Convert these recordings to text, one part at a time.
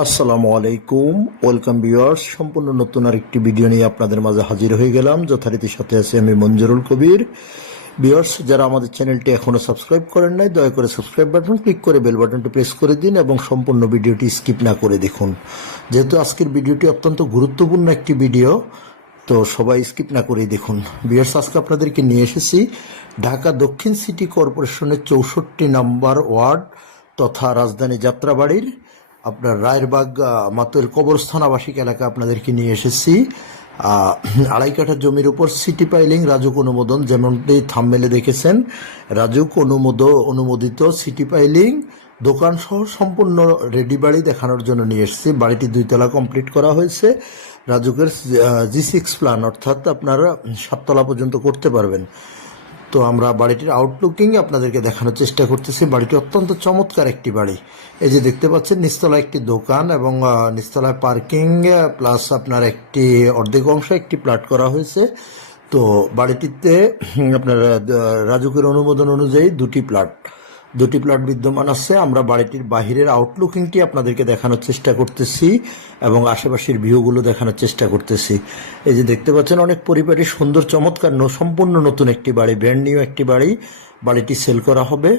আসসালামু আলাইকুম, welcome viewers. সম্পূর্ণ নতুন আরেকটি ভিডিও নিয়ে আপনাদের মাঝে হাজির হয়ে গেলাম। যথারীতির সাথে আছি আমি মঞ্জুরুল কবির। ভিউয়ার্স, যারা আমাদের চ্যানেলটি এখনো সাবস্ক্রাইব করেন নাই, দয়া করে সাবস্ক্রাইব বাটন ক্লিক করে বেল বাটনটি প্রেস করে দিন এবং সম্পূর্ণ ভিডিওটি স্কিপ না করে দেখুন। যেহেতু আজকের ভিডিওটি অত্যন্ত গুরুত্বপূর্ণ একটি ভিডিও, তো সবাই স্কিপ না করেই দেখুন। ভিউয়ার্স, আজকে আপনাদেরকে নিয়ে এসেছি ঢাকা দক্ষিণ সিটি কর্পোরেশনের 64 নম্বর ওয়ার্ড তথা রাজধানী যাত্রাবাড়ির আপনার রায়েরবাগ মাতুয়েল কবরস্থান আবাসিক এলাকা আপনাদেরকে নিয়ে এসেছি। 2.5 কাঠা জমির উপর সিটি পাইলিং রাজুক অনুমোদন, যেমনটি থাম্বনেলে দেখেছেন, রাজুক অনুমোদিত সিটি পাইলিং দোকান সহ সম্পূর্ণ রেডি বাড়ি দেখানোর জন্য নিয়ে এসেছি। বাড়িটি 2 তলা কমপ্লিট করা হয়েছে। রাজুকের G6 প্ল্যান, অর্থাৎ আপনারা 7 তলা পর্যন্ত করতে পারবেন। তো আমরা বাড়িটির আউটলুকিং আপনাদেরকে দেখানোর চেষ্টা করতেছি। বাড়িটি অত্যন্ত চমৎকার একটি বাড়ি। এই যে দেখতে পাচ্ছেন, নিচতলায় একটি দোকান এবং নিচতলায় পার্কিং প্লাস আপনার একটি অর্ধেক অংশ একটি প্লট করা হয়েছে। তো বাড়িটিতে আপনার রাজুকের অনুমোদন অনুযায়ী দুটি প্লট বিদ্যমান আছে। আমরা বাড়িটির বাহিরের আউটলুকিংটি আপনাদেরকে দেখানোর চেষ্টা করতেছি এবং আশেপাশের ভিউগুলো দেখানোর চেষ্টা করতেছি। এই যে দেখতে পাচ্ছেন, অনেক পরিপাটি সুন্দর চমৎকার সম্পূর্ণ নতুন একটি বাড়ি, ব্র্যান্ড নিউ একটি বাড়ি। বাড়িটি সেল করা হবে।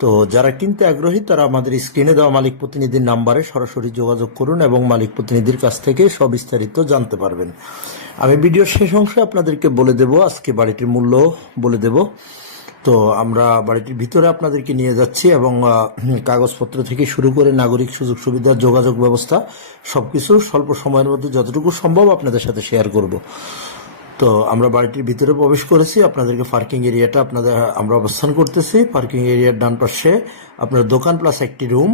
তো যারা কিনতে আগ্রহী তারা আমাদের স্ক্রিনে দেওয়া মালিক প্রতিনিধির নাম্বারে সরাসরি যোগাযোগ করুন এবং মালিক প্রতিনিধির কাছ থেকে সবিস্তারিত জানতে পারবেন। আমি ভিডিওর শেষ অংশে আপনাদেরকে বলে দেব, আজকে বাড়িটির মূল্য বলে দেব। তো আমরা বাড়িটির ভিতরে আপনাদেরকে নিয়ে যাচ্ছি এবং কাগজপত্র থেকে শুরু করে নাগরিক সুযোগ সুবিধা, যোগাযোগ ব্যবস্থা সবকিছু স্বল্প সময়ের মধ্যে যতটুকু সম্ভব আপনাদের সাথে শেয়ার করব। তো আমরা বাড়িটির ভিতরে প্রবেশ করেছি। আপনাদেরকে পার্কিং এরিয়াটা আমরা অবস্থান করতেছি। পার্কিং এরিয়ার ডান পাশে আপনার দোকান প্লাস একটি রুম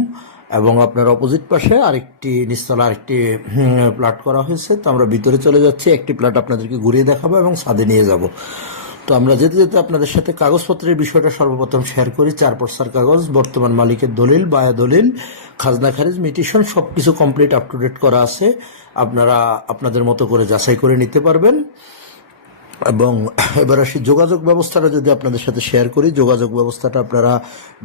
এবং আপনার অপোজিট পাশে আরেকটি নিচতলা আরেকটি প্লট করা হয়েছে। তো আমরা ভিতরে চলে যাচ্ছি, একটি প্লট আপনাদেরকে ঘুরিয়ে দেখাবো এবং ছাদে নিয়ে যাব। তো আমরা যেতে যেতে আপনাদের সাথে কাগজপত্রের বিষয়টা সর্বপ্রথম শেয়ার করি। 4 পর্সার কাগজ, বর্তমান মালিকের দলিল, বায়া দলিল, খাজনা খারিজ, মিটিশন সবকিছু কমপ্লিট আপ টু ডেট করা আছে। আপনারা আপনাদের মতো করে যাচাই করে নিতে পারবেন। এবং এবার আসি যোগাযোগ ব্যবস্থাটা যদি আপনাদের সাথে শেয়ার করি। যোগাযোগ ব্যবস্থাটা আপনারা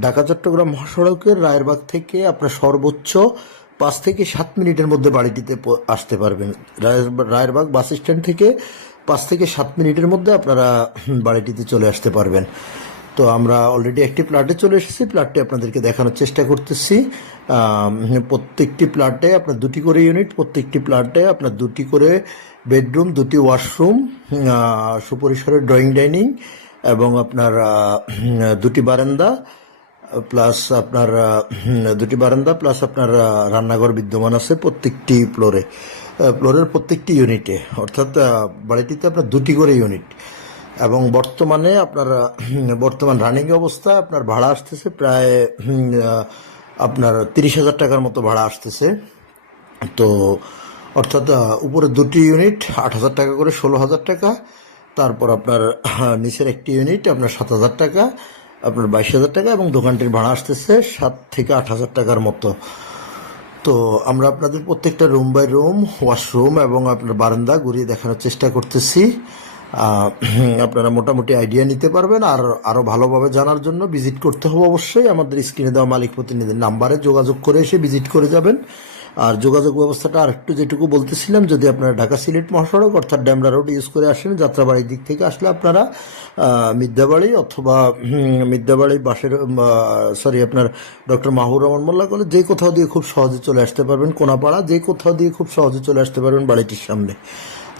ঢাকা চট্টগ্রাম মহাসড়কের রায়েরবাগ থেকে আপনার সর্বোচ্চ 5 থেকে 7 মিনিটের মধ্যে বাড়িটিতে আসতে পারবেন। রায়েরবাগ বাস স্ট্যান্ড থেকে 5 থেকে 7 মিনিটের মধ্যে আপনারা বাড়িটিতে চলে আসতে পারবেন। তো আমরা অলরেডি একটি প্লটে চলে এসেছি। প্লটটি আপনাদেরকে দেখানোর চেষ্টা করতেছি। প্রত্যেকটি প্লটে আপনার 2টি করে ইউনিট, প্রত্যেকটি প্লটে আপনার 2টি করে বেডরুম, 2টি ওয়াশরুম, সুপরিসরের ড্রয়িং ডাইনিং এবং আপনার 2টি বারান্দা প্লাস আপনার 2টি বারান্দা প্লাস আপনার রান্নাঘর বিদ্যমান আছে প্রত্যেকটি ফ্লোরের প্রত্যেকটি ইউনিটে। অর্থাৎ বাড়িটিতে আপনার 2টি করে ইউনিট এবং বর্তমান রানিং অবস্থায় আপনার ভাড়া আসতেছে প্রায় আপনার 30,000 টাকার মতো ভাড়া আসতেছে। তো অর্থাৎ উপরে 2টি ইউনিট 8,000 টাকা করে, 16,000 টাকা। তারপর আপনার নিচের একটি ইউনিট আপনার 7,000 টাকা, আপনার 22,000 টাকা এবং দোকানটির ভাড়া আসতেছে 7 থেকে 8,000 টাকার মতো। তো আমরা আপনাদের প্রত্যেকটা রুম বাই রুম, ওয়াশরুম এবং আপনার বারান্দা ঘুরিয়ে দেখানোর চেষ্টা করতেছি। আপনারা মোটামুটি আইডিয়া নিতে পারবেন। আর আরও ভালোভাবে জানার জন্য ভিজিট করতে হবে অবশ্যই। আমাদের স্ক্রিনে দেওয়া মালিক প্রতিনিধির নাম্বারে যোগাযোগ করে এসে ভিজিট করে যাবেন। আর যোগাযোগ ব্যবস্থাটা আর একটু যেটুকু বলতেছিলাম, যদি আপনারা ঢাকা সিলেট মহাসড়ক অর্থাৎ ডেমরা রোড ইউজ করে আসেন, যাত্রাবাড়ির দিক থেকে আসলে আপনারা মিদ্যাবাড়ি অথবা মিদ্যাবাড়ি আপনার ডক্টর মাহবুর রহমান মোল্লা কলেজ যে কোথাও দিয়ে খুব সহজে চলে আসতে পারবেন। কোনাপাড়া যে কোথাও দিয়ে খুব সহজে চলে আসতে পারবেন বাড়িটির সামনে।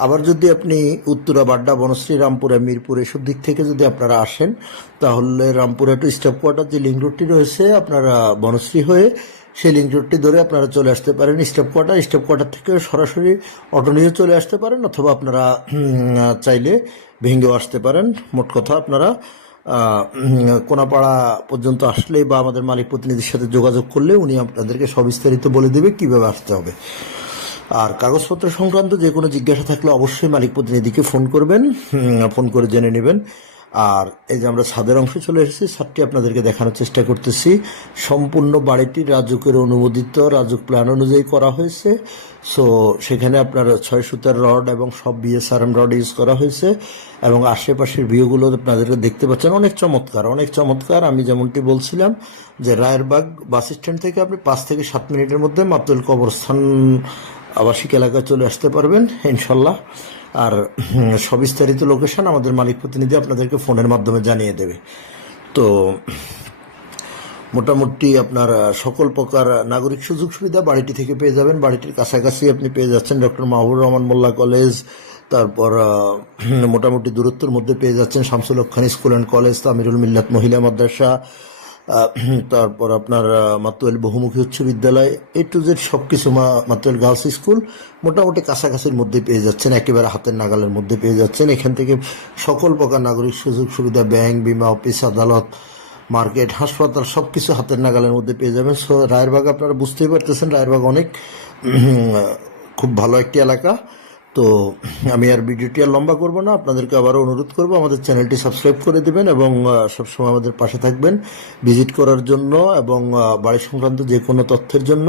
আবার যদি আপনি উত্তরা, বাড্ডা, বনশ্রী, রামপুরা, মিরপুর এসব দিক থেকে যদি আপনারা আসেন, তাহলে রামপুরা টু স্টাফ কোয়ার্টার যে লিঙ্ক রোডটি রয়েছে আপনারা বনশ্রী হয়ে সেই লিঙ্ক রোডটি ধরে আপনারা চলে আসতে পারেন স্টাফ কোয়ার্টার থেকে সরাসরি অটো নিয়ে চলে আসতে পারেন, অথবা আপনারা চাইলে ভেঙ্গেও আসতে পারেন। মোট কথা আপনারা কোনাপাড়া পর্যন্ত আসলে বা আমাদের মালিক প্রতিনিধির সাথে যোগাযোগ করলে উনি আপনাদেরকে সবিস্তারিত বলে দেবে কীভাবে আসতে হবে। আর কাগজপত্র সংক্রান্ত যে কোনো জিজ্ঞাসা থাকলে অবশ্যই মালিক প্রতিনিধিকে ফোন করবেন, ফোন করে জেনে নেবেন। আর এই যে আমরা ছাদের অংশে চলে এসেছি, ছাদটি আপনাদেরকে দেখানোর চেষ্টা করতেছি। সম্পূর্ণ বাড়িটি রাজুকের অনুমোদিত, রাজুক প্ল্যান অনুযায়ী করা হয়েছে। সো সেখানে আপনার 6 সুতার রড এবং সব বিএসআরএম রড ইউজ করা হয়েছে, এবং আশেপাশের ভিউগুলো আপনাদেরকে দেখতে পাচ্ছেন, অনেক চমৎকার, অনেক চমৎকার। আমি যেমনটি বলছিলাম যে রায়েরবাগ বাস স্ট্যান্ড থেকে আপনি 5 থেকে 7 মিনিটের মধ্যে মাতুয়েল কবরস্থান আবাসিক এলাকায় চলে আসতে পারবেন ইনশাল্লাহ। আর সবিস্তারিত লোকেশন আমাদের মালিক প্রতিনিধি আপনাদেরকে ফোনের মাধ্যমে জানিয়ে দেবে। তো মোটামুটি আপনার সকল প্রকার নাগরিক সুযোগ সুবিধা বাড়িটি থেকে পেয়ে যাবেন। বাড়িটির কাছাকাছি আপনি পেয়ে যাচ্ছেন ডক্টর মাহবুবুর রহমান মোল্লা কলেজ, তারপর মোটামুটি দূরত্বের মধ্যে পেয়ে যাচ্ছেন শামসুল হক খান স্কুল অ্যান্ড কলেজ, তামিরুল মিল্লাত মহিলা মাদ্রাসা, তারপর আপনার মাতুয়েল বহুমুখী উচ্চ বিদ্যালয়, এ টু জেড সব কিছু, মাতুয়েল গার্লস স্কুল মোটামুটি কাছাকাছির মধ্যে পেয়ে যাচ্ছেন, একেবারে হাতের নাগালের মধ্যে পেয়ে যাচ্ছেন। এখান থেকে সকল প্রকার নাগরিক সুযোগ সুবিধা, ব্যাংক, বিমা অফিস, আদালত, মার্কেট, হাসপাতাল সব কিছু হাতের নাগালের মধ্যে পেয়ে যাবেন। সো রায়েরবাগ আপনারা বুঝতেই পারতেছেন, রায়েরবাগ অনেক খুব ভালো একটি এলাকা। তো আমি আর ভিডিওটি আর লম্বা করব না, আপনাদেরকে আবারও অনুরোধ করব আমাদের চ্যানেলটি সাবস্ক্রাইব করে দেবেন এবং সবসময় আমাদের পাশে থাকবেন ভিজিট করার জন্য, এবং বাড়ি সংক্রান্ত যে কোনো তথ্যের জন্য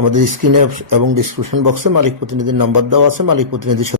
আমাদের স্ক্রিনে এবং ডিসক্রিপশন বক্সে মালিক প্রতিনিধির নাম্বার দেওয়া আছে। মালিক প্রতিনিধির